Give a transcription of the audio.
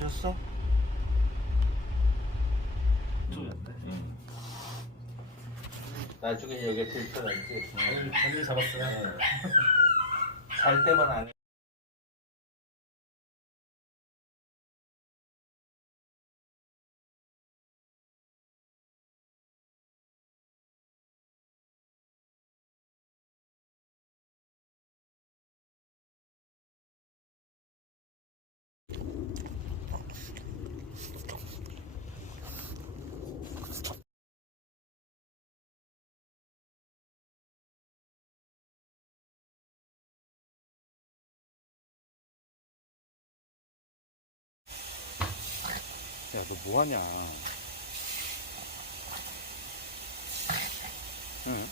줬어? 응. 나중에 여기 들켜날지. 반일 잡았어요. 잘 때만 안 해. 야, 너 뭐하냐? 응?